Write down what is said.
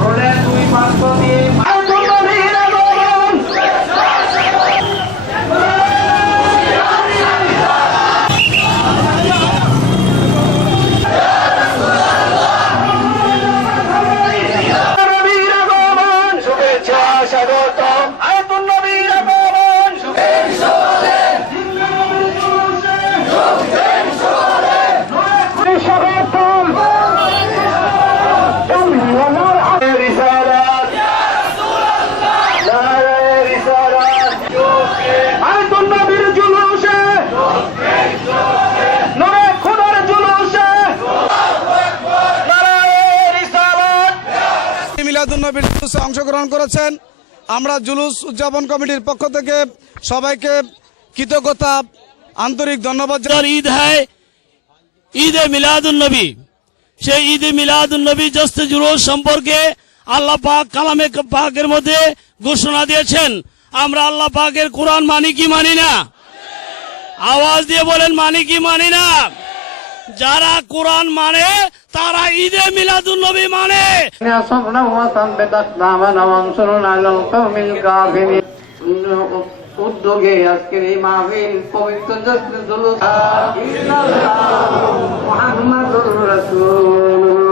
রোডের দুই পার্শ্ব দিয়ে মিলাদুন্নবীর জুলুসে অংশগ্রহণ করেছেন। আমরা জুলুস উদযাপন কমিটির পক্ষ থেকে সবাইকে কৃতজ্ঞতা আন্তরিক ধন্যবাদ। ঈদ হ্যায় ঈদে মিলাদুন্নবী, সেই ঈদে মিলাদুন্নবী জস্তে জুলুস সম্পর্কে আল্লাহ পাক কালামে পাকের মধ্যে ঘোষণা দিয়েছেন। আমরা আল্লাহ পাকের কোরআন মানি কি মানি না? আওয়াজ দিয়ে বলেন মানি কি মানি না? যারা কোরআন মানে তারা ঈদে মিলাদুন্নবী মানে। উদ্যোগে আজকের এই মাহফিল পবিত্র জুলুস মুহাম্মাদুর রাসূলুল্লাহ।